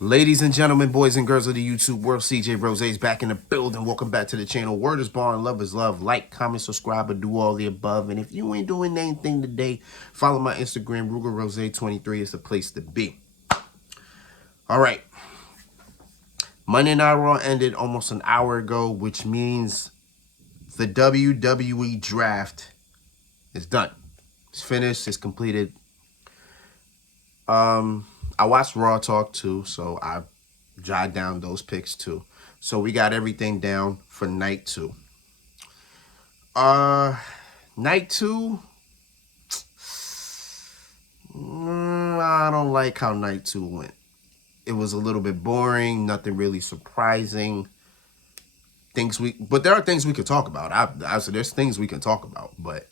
Ladies and gentlemen, boys and girls of the YouTube world, CJ Rose's back in the building. Welcome back to the channel. Word is bond, love is love. Like, comment, subscribe, and do all the above. And if you ain't doing anything today, follow my Instagram, RugerRose23 is the place to be. All right. Monday Night Raw ended almost an hour ago, which means the WWE draft is done. It's finished. It's completed. I watched Raw Talk too, so I jotted down those picks too. So we got everything down for night two. Night two, I don't like how night two went. It was a little bit boring, nothing really surprising. But there are things we could talk about. There's things we can talk about, but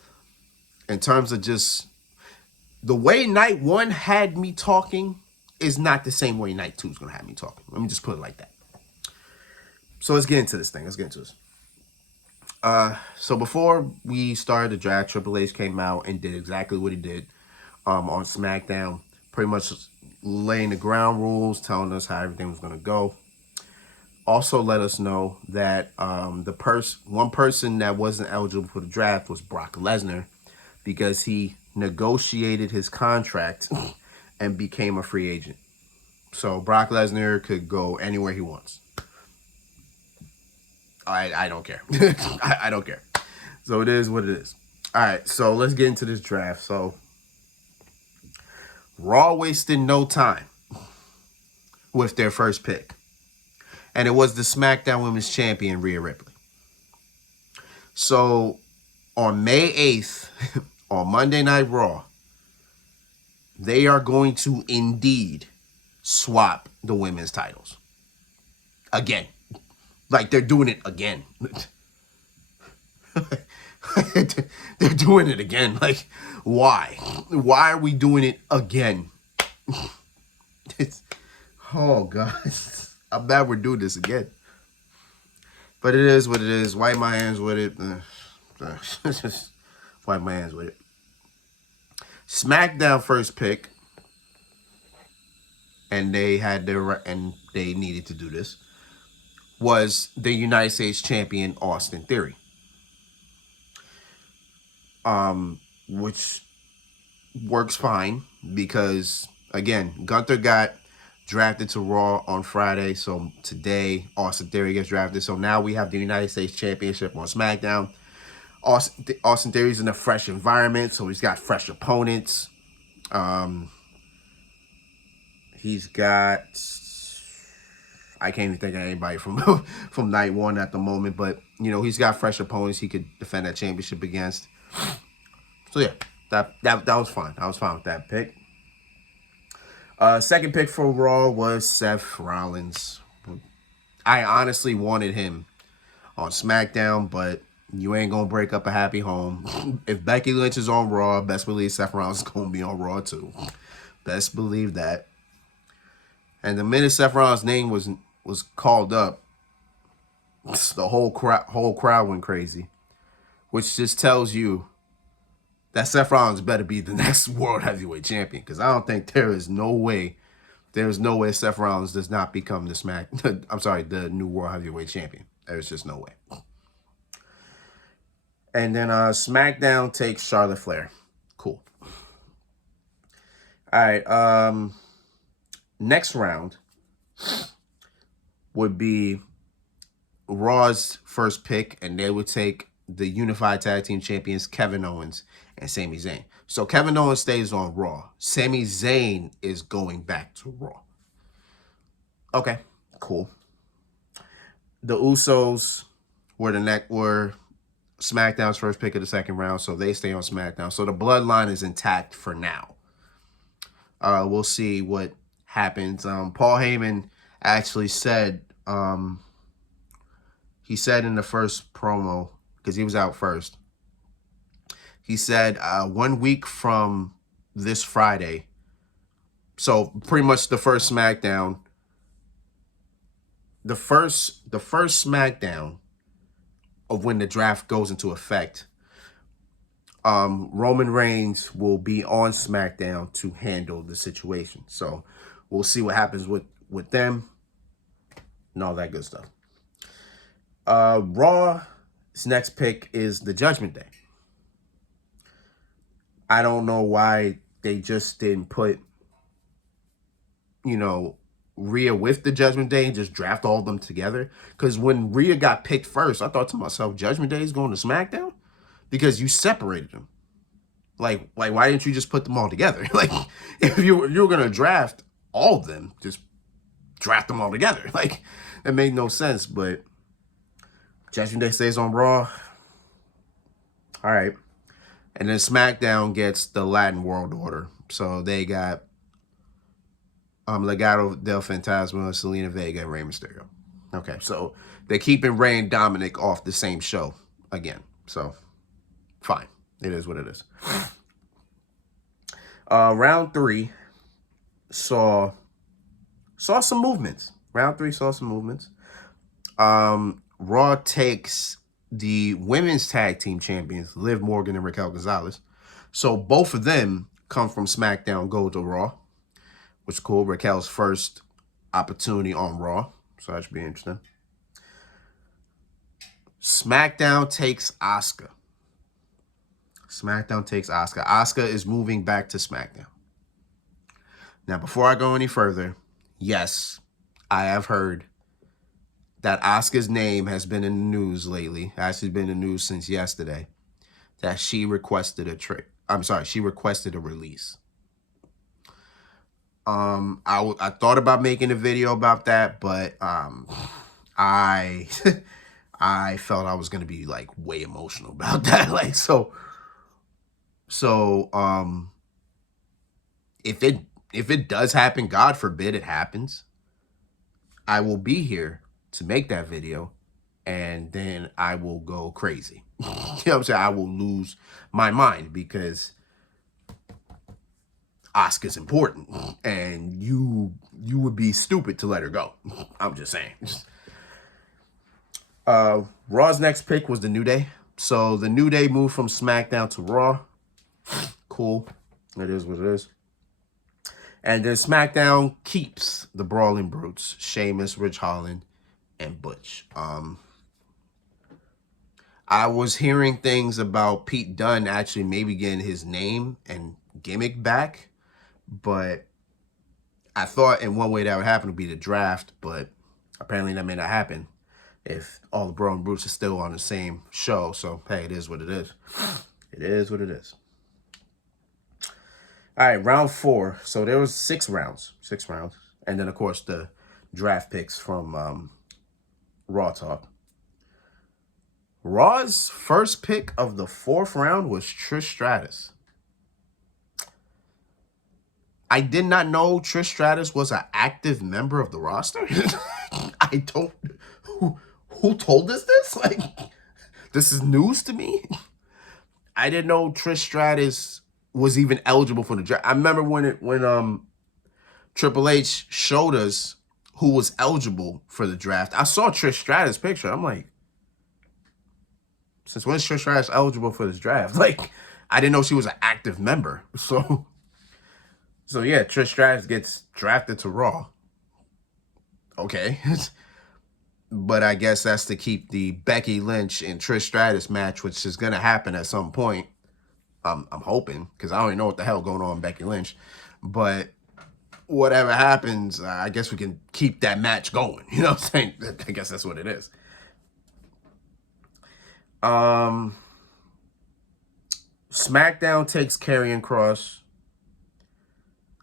in terms of just the way night one had me talking is not the same way night two is gonna have me talking. Let me just put it like that. So let's get into this thing. Let's get into this. So before we started the draft, Triple H came out and did exactly what he did on SmackDown, pretty much laying the ground rules, telling us how everything was gonna go. Also let us know that one person that wasn't eligible for the draft was Brock Lesnar because he negotiated his contract and became a free agent. So Brock Lesnar could go anywhere he wants. I don't care. I don't care. So it is what it is. All right, so let's get into this draft. So Raw wasted no time with their first pick. And it was the SmackDown Women's Champion, Rhea Ripley. So on May 8th, on Monday Night Raw, they are going to indeed swap the women's titles. Again. Like, they're doing it again. They're doing it again. Like, why? Why are we doing it again? Oh, God. I'm mad we're doing this again. But it is what it is. Wipe my hands with it. Just wipe my hands with it. SmackDown first pick. And they needed to do this. Was the United States champion Austin Theory. Which works fine because, again, Gunther got drafted to Raw on Friday. So today, Austin Theory gets drafted. So now we have the United States Championship on SmackDown. Austin Theory's in a fresh environment, so he's got fresh opponents. He's got... I can't even think of anybody from night one at the moment, but you know he's got fresh opponents he could defend that championship against. So yeah, that was fine. I was fine with that pick. Second pick for Raw was Seth Rollins. I honestly wanted him on SmackDown, but you ain't gonna break up a happy home. If Becky Lynch is on Raw, best believe Seth Rollins is gonna be on Raw too. Best believe that. And the minute Seth Rollins' name was called up, the whole crowd went crazy, which just tells you that Seth Rollins better be the next World Heavyweight Champion, because I don't think there's no way Seth Rollins does not become the new World Heavyweight Champion. There's just no way. And then SmackDown takes Charlotte Flair. Cool. All right. Next round would be Raw's first pick, and they would take the Unified Tag Team Champions Kevin Owens and Sami Zayn. So Kevin Owens stays on Raw. Sami Zayn is going back to Raw. Okay, cool. The Usos were SmackDown's first pick of the second round, so they stay on SmackDown. So the bloodline is intact for now. We'll see what happens. Paul Heyman actually said, he said in the first promo, because he was out first, he said 1 week from this Friday, so pretty much the first SmackDown, the first SmackDown of when the draft goes into effect, Roman Reigns will be on SmackDown to handle the situation. So we'll see what happens with with them and all that good stuff. Raw's next pick is the Judgment Day. I don't know why they just didn't put, Rhea with the Judgment Day and just draft all of them together. Because when Rhea got picked first, I thought to myself, Judgment Day is going to SmackDown? Because you separated them. Like why didn't you just put them all together? Like, if you were going to draft all of them, just draft them all together. Like, that made no sense. But Judgment Day stays on Raw. All right. And then SmackDown gets the Latin World Order. So they got Legado del Fantasma, Selena Vega, and Rey Mysterio. Okay, so they're keeping Rey and Dominic off the same show again. So, fine. It is what it is. Round 3 saw some movements. Raw takes the women's tag team champions, Liv Morgan and Raquel Gonzalez. So both of them come from SmackDown, go to Raw, which is cool. Raquel's first opportunity on Raw, so that should be interesting. SmackDown takes Asuka. Asuka is moving back to SmackDown. Now, before I go any further, yes, I have heard that Asuka's name has been in the news lately. Actually been in the news since yesterday. That she requested she requested a release. I thought about making a video about that, but I I felt I was gonna be like way emotional about that. Like so if it does happen, God forbid it happens, I will be here to make that video, and then I will go crazy. You know what I'm saying? I will lose my mind because Asuka's important, and you would be stupid to let her go. I'm just saying. Raw's next pick was the New Day. So the New Day moved from SmackDown to Raw. Cool. It is what it is. And then SmackDown keeps the Brawling Brutes, Sheamus, Ridge Holland, and Butch. I was hearing things about Pete Dunne actually maybe getting his name and gimmick back, but I thought in one way that would happen would be the draft, but apparently that may not happen if all the Brawling Brutes are still on the same show. So, hey, it is what it is. It is what it is. All right, round 4. So there was 6 rounds. And then, of course, the draft picks from Raw Talk. Raw's first pick of the 4th round was Trish Stratus. I did not know Trish Stratus was an active member of the roster. I don't... Who told us this? Like, this is news to me. I didn't know Trish Stratus was even eligible for the draft. I remember when Triple H showed us who was eligible for the draft. I saw Trish Stratus' picture. I'm like, since when is Trish Stratus eligible for this draft? Like, I didn't know she was an active member. So yeah, Trish Stratus gets drafted to Raw. Okay. But I guess that's to keep the Becky Lynch and Trish Stratus match, which is going to happen at some point. I'm hoping, because I don't even know what the hell going on with Becky Lynch. But whatever happens, I guess we can keep that match going. You know what I'm saying? I guess that's what it is. SmackDown takes Karrion Kross.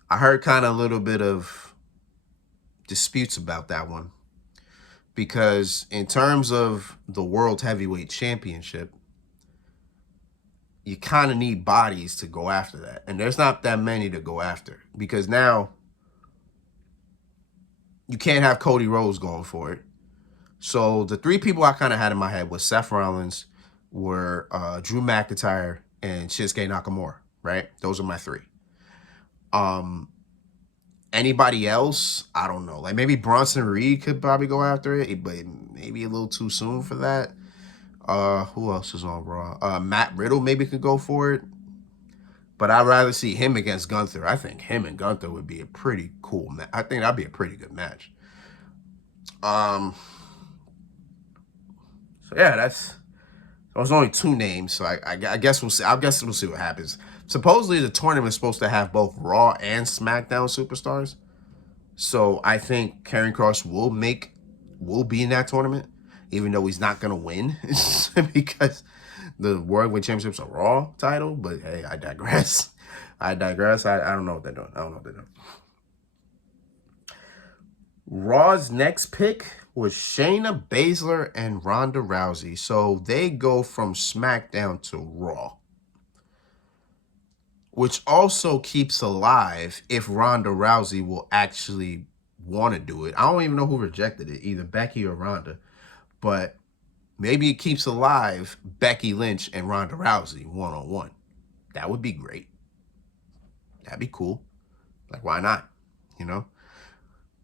I heard kind of a little bit of disputes about that one. Because in terms of the World Heavyweight Championship, you kind of need bodies to go after that. And there's not that many to go after. Because now, you can't have Cody Rhodes going for it. So the 3 people I kind of had in my head was Seth Rollins, were Drew McIntyre, and Shinsuke Nakamura, right? Those are my 3. Anybody else, I don't know. Like, maybe Bronson Reed could probably go after it, but maybe a little too soon for that. Who else is on Raw? Matt Riddle maybe could go for it. But I'd rather see him against Gunther. I think him and Gunther would be a pretty cool match. I think that'd be a pretty good match. So yeah, those only two names. So I guess we'll see. I guess we'll see what happens. Supposedly the tournament is supposed to have both Raw and SmackDown superstars. So I think Karrion Kross will be in that tournament, even though he's not gonna win because the Worldwide Championship's a Raw title. But hey, I digress. I digress. I don't know what they're doing. I don't know what they're doing. Raw's next pick was Shayna Baszler and Ronda Rousey. So they go from SmackDown to Raw, which also keeps alive if Ronda Rousey will actually want to do it. I don't even know who rejected it, either Becky or Ronda, but maybe it keeps alive Becky Lynch and Ronda Rousey one-on-one. That would be great. That'd be cool. Like, why not? You know?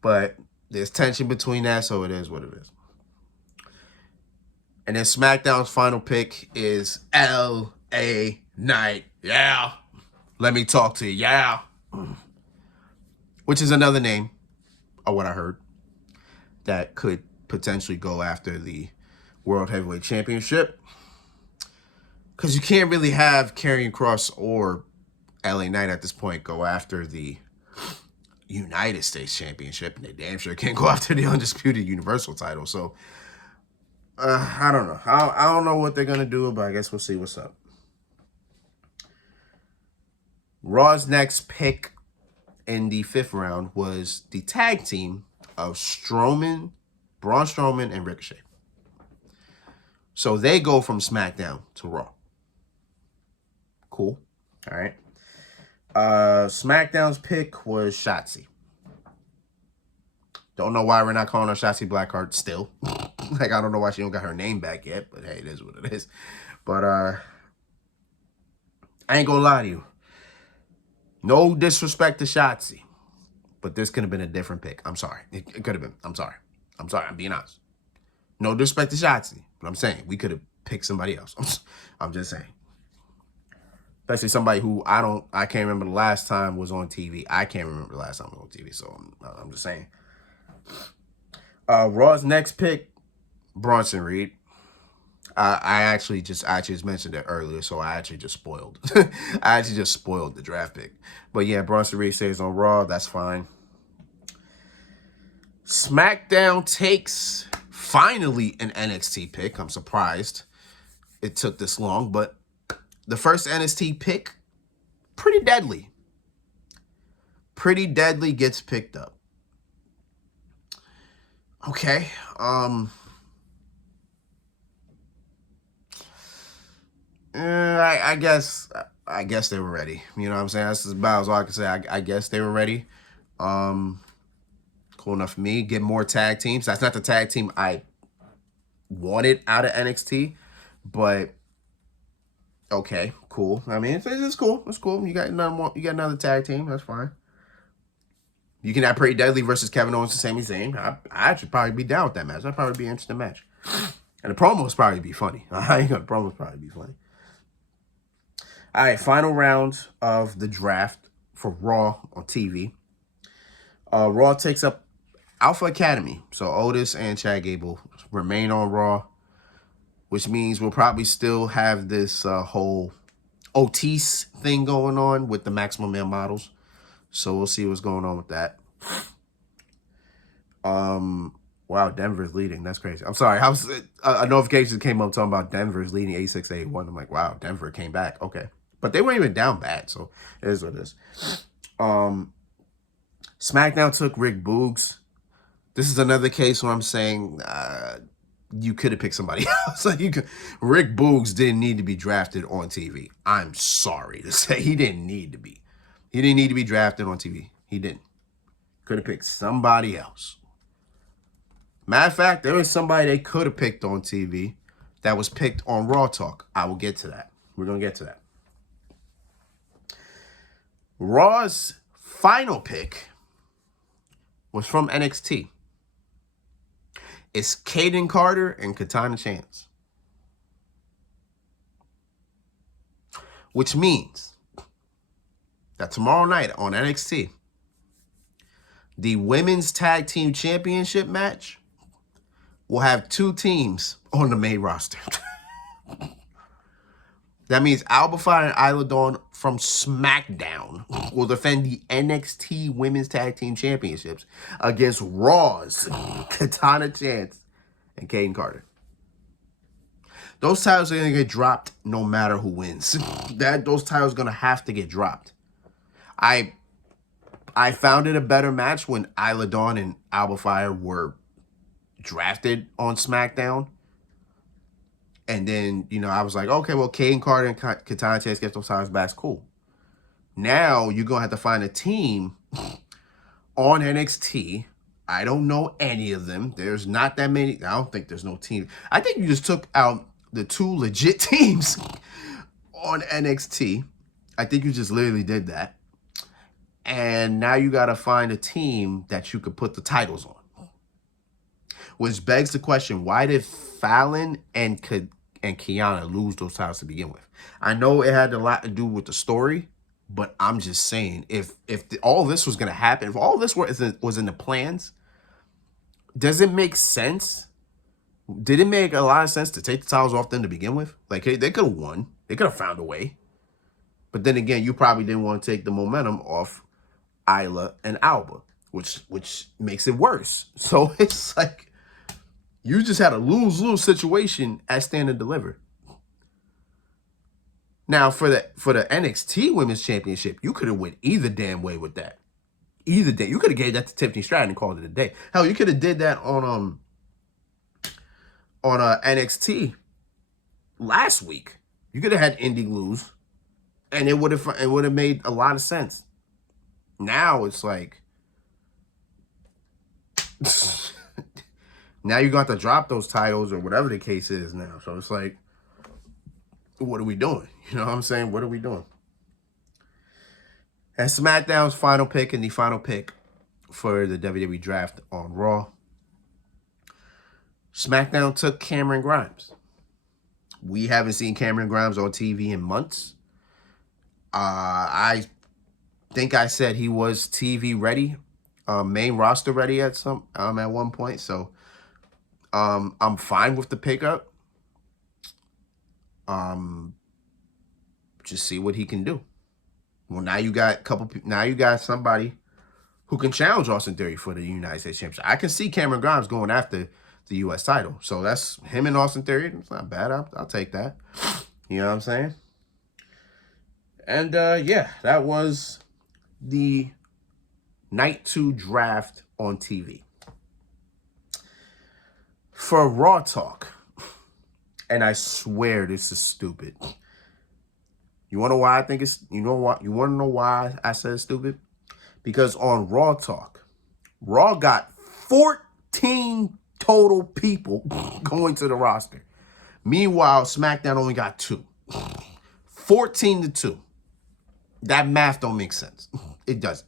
But there's tension between that, so it is what it is. And then SmackDown's final pick is L.A. Knight. Yeah. Let me talk to you. Yeah. Which is another name of what I heard that could potentially go after the World Heavyweight Championship. Because you can't really have Karrion Kross or LA Knight at this point go after the United States Championship. And they damn sure can't go after the Undisputed Universal title. So, I don't know. I don't know what they're going to do, but I guess we'll see what's up. Raw's next pick in the 5th round was the tag team of Braun Strowman, and Ricochet. So they go from SmackDown to Raw. Cool. All right. SmackDown's pick was Shotzi. Don't know why we're not calling her Shotzi Blackheart still. Like, I don't know why she don't got her name back yet, but hey, it is what it is. But I ain't gonna lie to you. No disrespect to Shotzi, but this could have been a different pick. I'm sorry. It could have been. I'm sorry. I'm being honest. No disrespect to Shotzi, but I'm saying we could have picked somebody else. I'm just saying. Especially somebody who I can't remember the last time was on TV. I can't remember the last time was on TV, so I'm just saying. Raw's next pick, Bronson Reed. I actually just mentioned it earlier, so I actually just spoiled. I actually just spoiled the draft pick. But yeah, Bronson Reed stays on Raw. That's fine. SmackDown takes finally an NXT pick. I'm surprised it took this long, but the first NXT pick, pretty deadly. Pretty Deadly gets picked up. Okay. I guess they were ready. You know what I'm saying? That's about all I can say. I guess they were ready. Cool enough for me. Get more tag teams. That's not the tag team I wanted out of NXT, but okay, cool. I mean, it's cool. It's cool. You got another tag team. That's fine. You can have Pretty Deadly versus Kevin Owens and Sami Zayn. I should probably be down with that match. That'd probably be an interesting match. And the promos probably be funny. The promos probably be funny. All right, final round of the draft for Raw on TV. Raw takes up Alpha Academy. So Otis and Chad Gable remain on Raw, which means we'll probably still have this whole Otis thing going on with the Maximum Male Models. So we'll see what's going on with that. Wow, Denver's leading. That's crazy. I'm sorry. A notification came up talking about Denver's leading 8681. I'm like, wow, Denver came back. Okay. But they weren't even down bad, so it is what it is. SmackDown took Rick Boogs. This is another case where I'm saying you could have picked somebody else. Rick Boogs didn't need to be drafted on TV. I'm sorry to say he didn't need to be. He didn't need to be drafted on TV. He didn't. Could have picked somebody else. Matter of fact, there was somebody they could have picked on TV that was picked on Raw Talk. I will get to that. We're going to get to that. Raw's final pick was from NXT. It's Kaden Carter and Katana Chance. Which means that tomorrow night on NXT, the Women's Tag Team Championship match will have 2 teams on the main roster. That means Alba Fire and Isla Dawn from SmackDown will defend the NXT Women's Tag Team Championships against Raw's Katana Chance and Kayden Carter. Those titles are going to get dropped no matter who wins. Those titles are going to have to get dropped. I found it a better match when Isla Dawn and Alba Fire were drafted on SmackDown. And then, I was like, okay, well, Kayden Carter and Katana Chance get those titles back. Cool. Now you're going to have to find a team on NXT. I don't know any of them. There's not that many. I don't think there's no team. I think you just took out the 2 legit teams on NXT. I think you just literally did that. And now you got to find a team that you could put the titles on. Which begs the question, why did Fallon and Kiana lose those titles to begin with? I know it had a lot to do with the story, but I'm just saying, if all this was going to happen, if all this was in the plans, does it make sense? Did it make a lot of sense to take the titles off them to begin with? Like, they could have won. They could have found a way. But then again, you probably didn't want to take the momentum off Isla and Alba, which makes it worse. So it's like, you just had a lose-lose situation at Stand and Deliver. Now, for the NXT Women's Championship, you could have went either damn way with that. Either day. You could have gave that to Tiffany Stratton and called it a day. Hell, you could have did that on NXT last week. You could have had Indy lose, and it would have made a lot of sense. Now it's like, now you got to drop those titles or whatever the case is now. So it's like, what are we doing? You know what I'm saying? What are we doing? And SmackDown's final pick and the final pick for the WWE draft on Raw. SmackDown took Cameron Grimes. We haven't seen Cameron Grimes on TV in months. I think I said he was TV ready, main roster ready at one point. So I'm fine with the pickup. Just see what he can do. Well, now you got somebody who can challenge Austin Theory for the United States Championship. I can see Cameron Grimes going after the U.S. title. So that's him and Austin Theory. It's not bad. I'll take that. You know what I'm saying? And, yeah, that was the Night 2 draft on TV. For Raw Talk, and I swear this is stupid. You want to know why I think it's, you want to know why I said it's stupid? Because on Raw Talk, Raw got 14 total people going to the roster. Meanwhile, SmackDown only got 2. 14-2. That math don't make sense. It doesn't.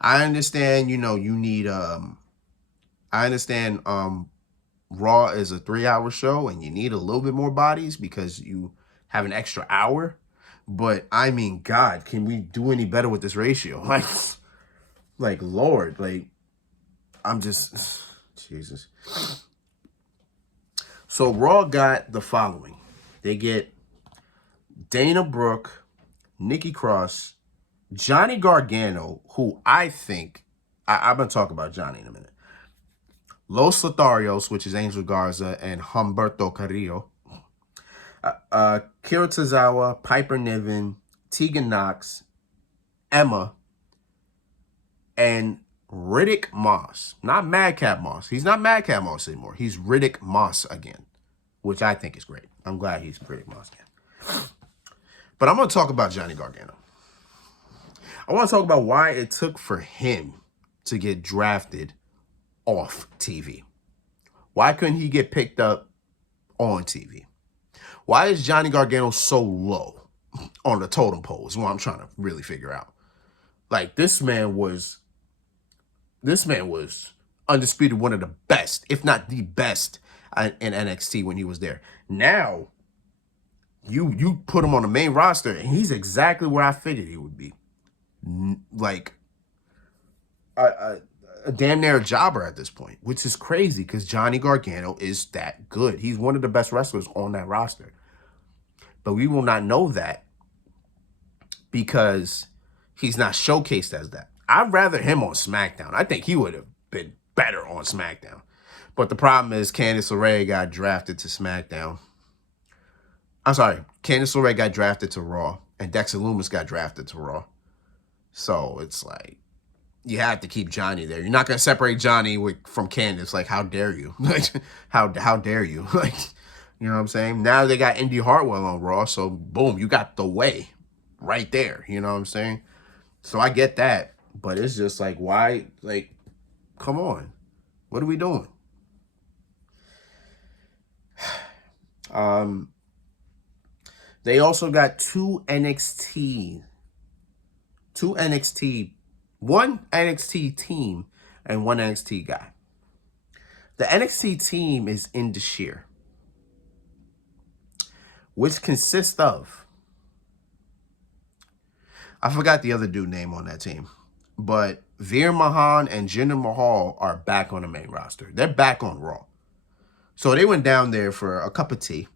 I understand, you need, I understand Raw is a 3-hour show and you need a little bit more bodies because you have an extra hour. But, I mean, God, can we do any better with this ratio? Like, Lord, I'm just, Jesus. So, Raw got the following. They get Dana Brooke, Nikki Cross, Johnny Gargano, who I think, I'm going to talk about Johnny in a minute. Los Lotharios, which is Angel Garza, and Humberto Carrillo. Kira Tozawa, Piper Niven, Tegan Knox, Emma, and Riddick Moss. Not Madcap Moss. He's not Madcap Moss anymore. He's Riddick Moss again, which I think is great. I'm glad he's Riddick Moss again. But I'm going to talk about Johnny Gargano. I want to talk about why it took for him to get drafted off TV. Why couldn't he get picked up on TV? Why is Johnny Gargano so low on the totem pole is what I'm trying to really figure out. Like, this man was undisputed one of the best, if not the best, in NXT when he was there. Now, you put him on the main roster, and he's exactly where I figured he would be. like a damn near a jobber at this point, which is crazy because Johnny Gargano is that good. He's one of the best wrestlers on that roster. But we will not know that because he's not showcased as that. I'd rather him on SmackDown. I think he would have been better on SmackDown. But the problem is Candice LeRae got drafted to SmackDown. I'm sorry, Candice LeRae got drafted to Raw, and Dexter Lumis got drafted to Raw. So it's like, you have to keep Johnny there. You're not going to separate Johnny from Candice. Like, how dare you? Like, how dare you? Like, you know what I'm saying? Now they got Indy Hartwell on Raw, so boom, you got the way right there. You know what I'm saying? So I get that, but it's just like, why? Like, come on. What are we doing? They also got one NXT team and one NXT guy. The NXT team is Indashir, which consists of, I forgot the other dude name on that team, but Veer Mahan and Jinder Mahal are back on the main roster. They're back on Raw. So they went down there for a cup of tea.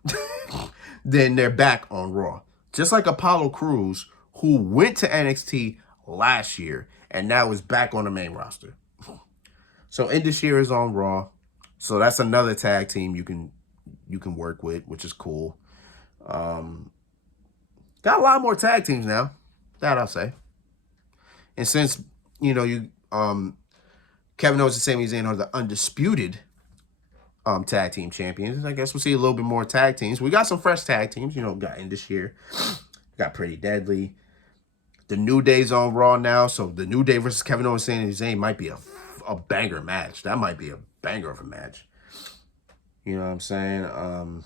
Then they're back on Raw. Just like Apollo Crews, who went to NXT last year and now is back on the main roster. So Indashir is on Raw. So that's another tag team you can work with, which is cool. Got a lot more tag teams now. That I'll say. And since, Kevin Owens and Sami Zayn are the undisputed tag team champions, I guess we'll see a little bit more tag teams. We got some fresh tag teams, got in this year. Got Pretty Deadly. The New Day's on Raw now, so the New Day versus Kevin Owens and Sami Zayn might be a banger match. That might be a banger of a match. You know what I'm saying?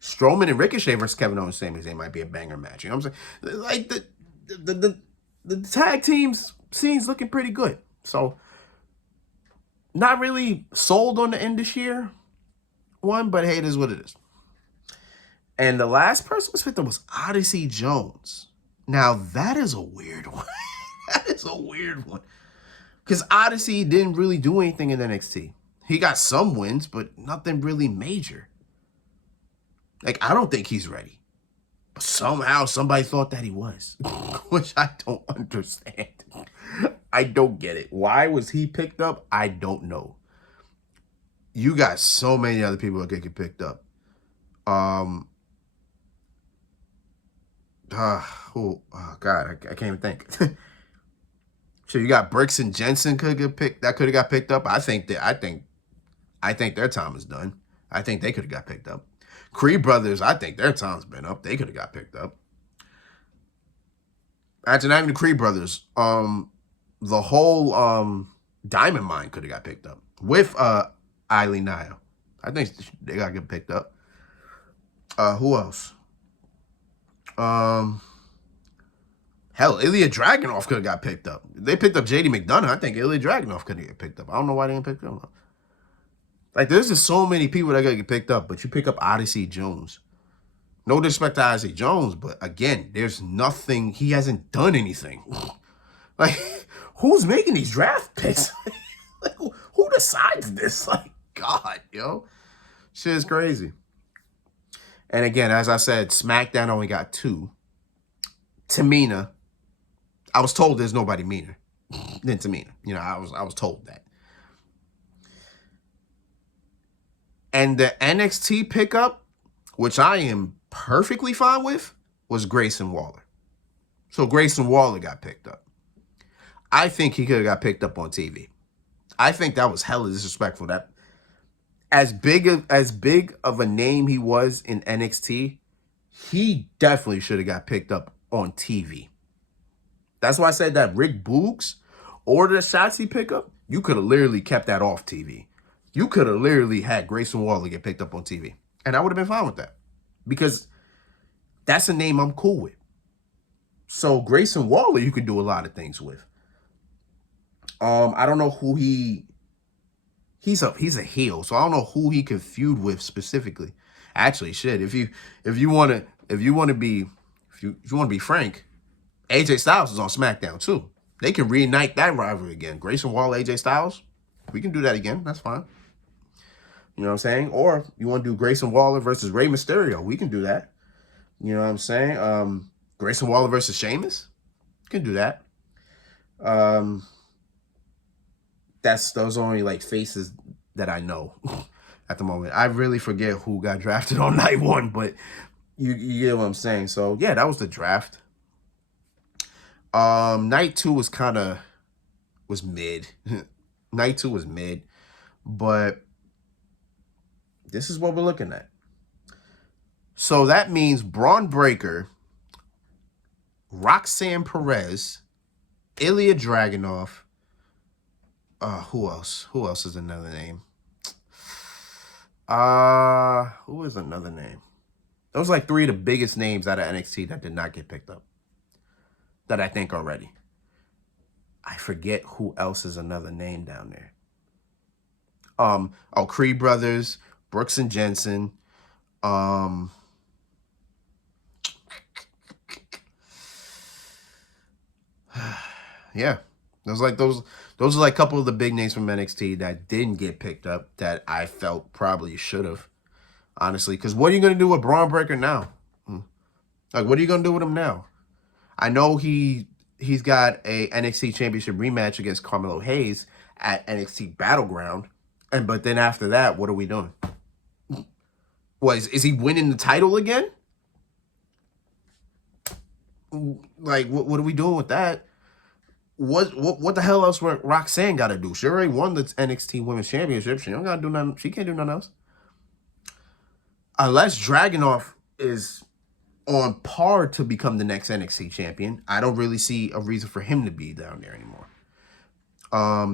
Strowman and Ricochet versus Kevin Owens and Sami Zayn might be a banger match. You know what I'm saying? Like, the tag teams scene's looking pretty good. So, not really sold on the end this year one, but hey, it is what it is. And the last person was picked up was Odyssey Jones. Now, that is a weird one. That is a weird one. Because Odyssey didn't really do anything in NXT. He got some wins, but nothing really major. Like, I don't think he's ready. But somehow somebody thought that he was. Which I don't understand. I don't get it. Why was he picked up? I don't know. You got so many other people that get picked up. Oh God, I can't even think. So you got Brooks and Jensen could have got picked up. I think their time is done. I think they could have got picked up. Creed Brothers, I think their time's been up. They could have got picked up. Actually, not even the Creed Brothers. The whole Diamond Mine could have got picked up with Eileen Niall. I think they got to get picked up. Who else? Hell, Ilya Dragunov could have got picked up. They picked up JD McDonough. I think Ilya Dragunov could get picked up. I don't know why they didn't pick him up. Like, there's just so many people that got to get picked up, but you pick up Odyssey Jones. No disrespect to Odyssey Jones, but again, there's nothing. He hasn't done anything. Like, who's making these draft picks? Like, who decides this? Like, God, yo. Shit is crazy. And again, as I said, SmackDown only got 2. Tamina. I was told there's nobody meaner than Tamina. I was told that. And the NXT pickup, which I am perfectly fine with, was Grayson Waller. So Grayson Waller got picked up. I think he could have got picked up on TV. I think that was hella disrespectful. That as big of a name he was in NXT, he definitely should have got picked up on TV. That's why I said that Rick Boogs or the Shotzi pickup, you could have literally kept that off TV. You could have literally had Grayson Waller get picked up on TV. And I would have been fine with that. Because that's a name I'm cool with. So Grayson Waller, you could do a lot of things with. I don't know who he's a heel, so I don't know who he could feud with specifically. Actually, shit, if you want to be frank, AJ Styles is on SmackDown too. They can reignite that rivalry again. Grayson Waller, AJ Styles. We can do that again. That's fine. You know what I'm saying? Or you want to do Grayson Waller versus Rey Mysterio. We can do that. You know what I'm saying? Grayson Waller versus Sheamus. You can do that. Those are only like faces that I know at the moment. I really forget who got drafted on night one, but you get what I'm saying. So yeah, that was the draft. Night two was mid. Night two was mid, but this is what we're looking at. So that means Braun Breaker, Roxanne Perez, Ilya Dragunov. Who else? Who else is another name? Who is another name? Those are like three of the biggest names out of NXT that did not get picked up. That I think already. I forget who else is another name down there. Creed Brothers, Brooks and Jensen. Yeah. Those are like a couple of the big names from NXT that didn't get picked up that I felt probably should have. Honestly, because what are you going to do with Braun Breaker now? Like, what are you going to do with him now? I know he's got a NXT Championship rematch against Carmelo Hayes at NXT Battleground, but then after that, what are we doing? What is he winning the title again? Like, what are we doing with that? What the hell else Roxanne got to do? She already won the NXT Women's Championship. She don't got to do nothing. She can't do nothing else. Unless Dragunov is on par to become the next NXT champion, I don't really see a reason for him to be down there anymore.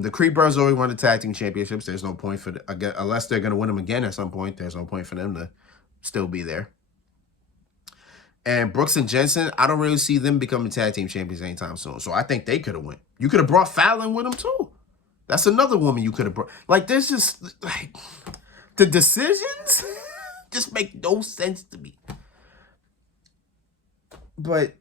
The Creed Brothers already won the tag team championships. There's no point for unless they're going to win them again at some point. There's no point for them to still be there. And Brooks and Jensen, I don't really see them becoming tag team champions anytime soon. So I think they could have won. You could have brought Fallon with them too. That's another woman you could have brought. Like, there's just like the decisions just make no sense to me. But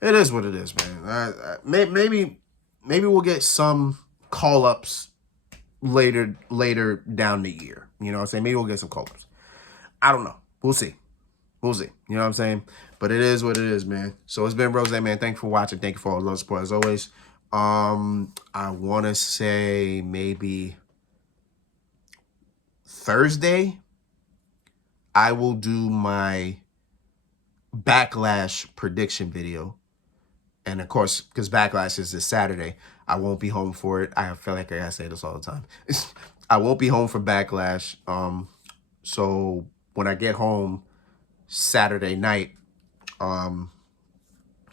it is what it is, man. Maybe we'll get some call-ups later down the year. You know what I'm saying? Maybe we'll get some call-ups. I don't know. We'll see. You know what I'm saying? But it is what it is, man. So it's been Rose, man. Thank you for watching. Thank you for all the love support as always. I want to say maybe Thursday I will do my Backlash prediction video. And of course, because Backlash is this Saturday, I won't be home for it. I feel like I gotta say this all the time. I won't be home for Backlash. So when I get home Saturday night, I'll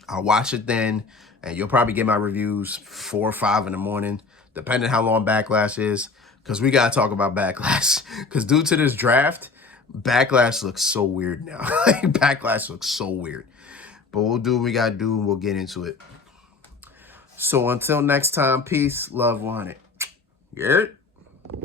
watch it then, and you'll probably get my reviews 4 or 5 in the morning, depending how long Backlash is, because we gotta talk about Backlash. Because due to this draft, Backlash looks so weird now. Backlash looks so weird. But we'll do what we gotta do, and we'll get into it. So until next time, peace, love, 100. Yeah.